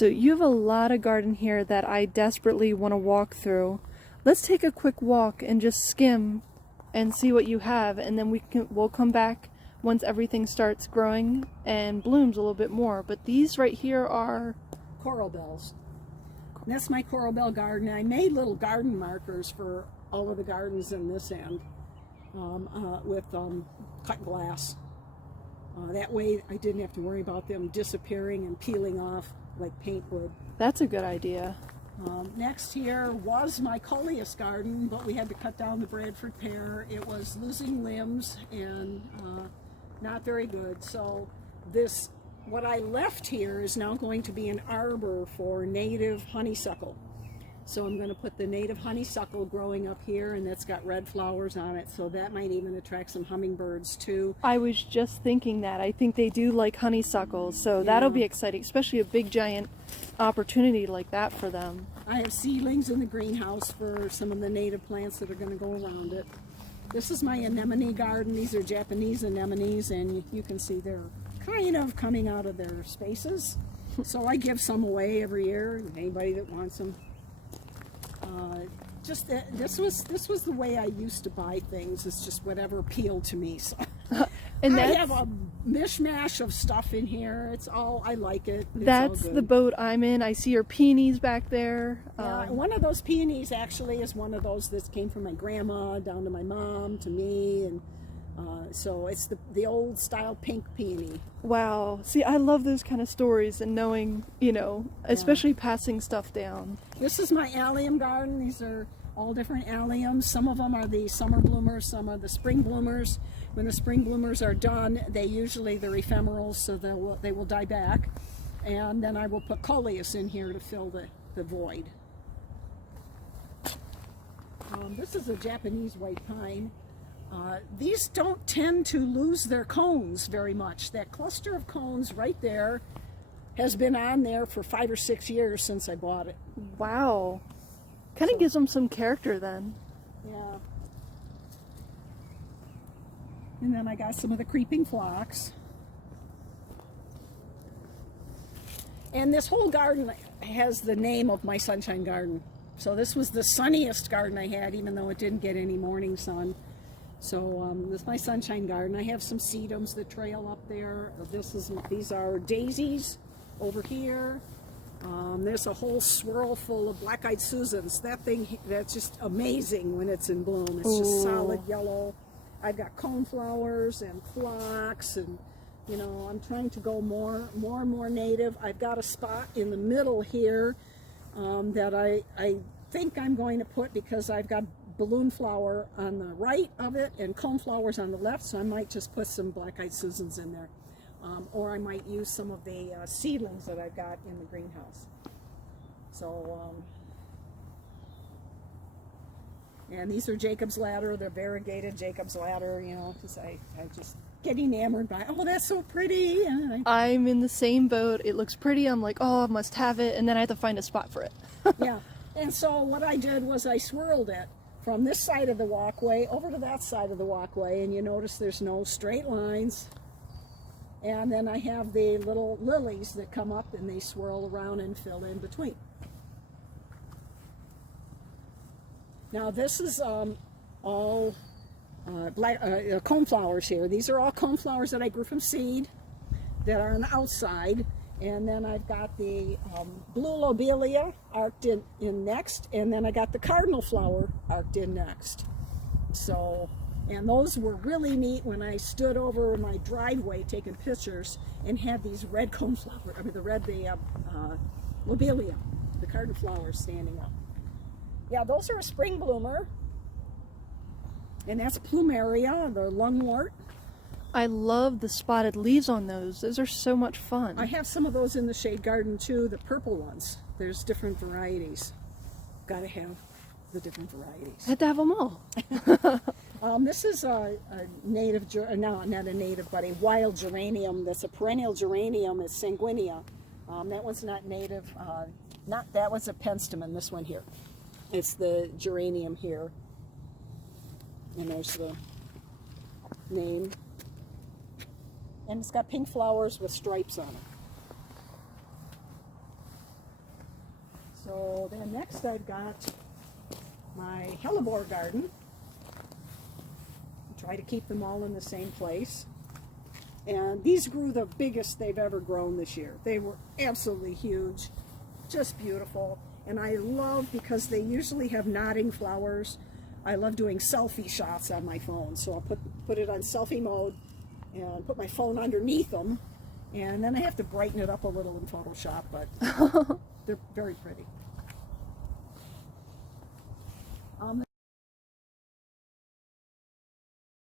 So you have a lot of garden here that I desperately want to walk through. Let's take a quick walk and just skim and see what you have, and then we'll come back once everything starts growing and blooms a little bit more. But these right here are coral bells. And that's my coral bell garden. I made little garden markers for all of the gardens in this end with cut glass. That way I didn't have to worry about them disappearing and peeling off like paint would. That's a good idea. Next here was my coleus garden, but we had to cut down the Bradford pear. It was losing limbs and not very good. So what I left here is now going to be an arbor for native honeysuckle. So I'm going to put the native honeysuckle growing up here, and that's got red flowers on it, so that might even attract some hummingbirds too. I was just thinking that. I think they do like honeysuckles, so that'll be exciting, especially a big giant opportunity like that for them. I have seedlings in the greenhouse for some of the native plants that are going to go around it. This is my anemone garden. These are Japanese anemones, and you can see they're kind of coming out of their spaces. So I give some away every year, anybody that wants them. This was the way I used to buy things. It's just whatever appealed to me. So and I have a mishmash of stuff in here. I like it. That's the boat I'm in. I see your peonies back there. One of those peonies actually is one of those that came from my grandma down to my mom to me, and so it's the old style pink peony. Wow. See, I love those kind of stories and knowing, especially passing stuff down. This is my allium garden. These are all different alliums. Some of them are the summer bloomers, some are the spring bloomers. When the spring bloomers are done, they're ephemerals, so they will die back. And then I will put coleus in here to fill the void. This is a Japanese white pine. These don't tend to lose their cones very much. That cluster of cones right there has been on there for 5 or 6 years since I bought it. Wow. Kind of gives them some character then. Yeah. And then I got some of the creeping phlox. And this whole garden has the name of my sunshine garden. So this was the sunniest garden I had, even though it didn't get any morning sun. So this is my sunshine garden. I have some sedums that trail up there. These are daisies over here. There's a whole swirl full of black-eyed Susans. That's just amazing when it's in bloom. It's just solid yellow. I've got coneflowers and phlox, and I'm trying to go more and more native. I've got a spot in the middle here that I think I'm going to put, because I've got balloon flower on the right of it and coneflowers on the left, so I might just put some black-eyed Susans in there. Or I might use some of the seedlings that I've got in the greenhouse. So, and these are Jacob's Ladder. They're variegated Jacob's Ladder, because I just get enamored by, oh, that's so pretty. And I'm in the same boat. It looks pretty. I'm like, oh, I must have it. And then I have to find a spot for it. Yeah. And so what I did was I swirled it from this side of the walkway over to that side of the walkway. And you notice there's no straight lines. And then I have the little lilies that come up and they swirl around and fill in between. Now this is all coneflowers here. These are all coneflowers that I grew from seed that are on the outside. And then I've got the blue lobelia arced in next. And then I got the cardinal flower arced in next. So, and those were really neat when I stood over my driveway taking pictures and had these red lobelia, the cardinal flowers standing up. Yeah, those are a spring bloomer. And that's plumeria, the lungwort. I love the spotted leaves on those. Those are so much fun. I have some of those in the shade garden too, the purple ones. There's different varieties. Got to have the different varieties. Had to have them all. This is a native, no, not a native, but a wild geranium. That's a perennial geranium. It's sanguinea. That one's not native. That one's a penstemon. This one here. It's the geranium here. And there's the name. And it's got pink flowers with stripes on it. So then next I've got my hellebore garden. Try to keep them all in the same place. And these grew the biggest they've ever grown this year. They were absolutely huge, just beautiful. And I love, because they usually have nodding flowers, I love doing selfie shots on my phone. So I'll put it on selfie mode and put my phone underneath them. And then I have to brighten it up a little in Photoshop, but they're very pretty.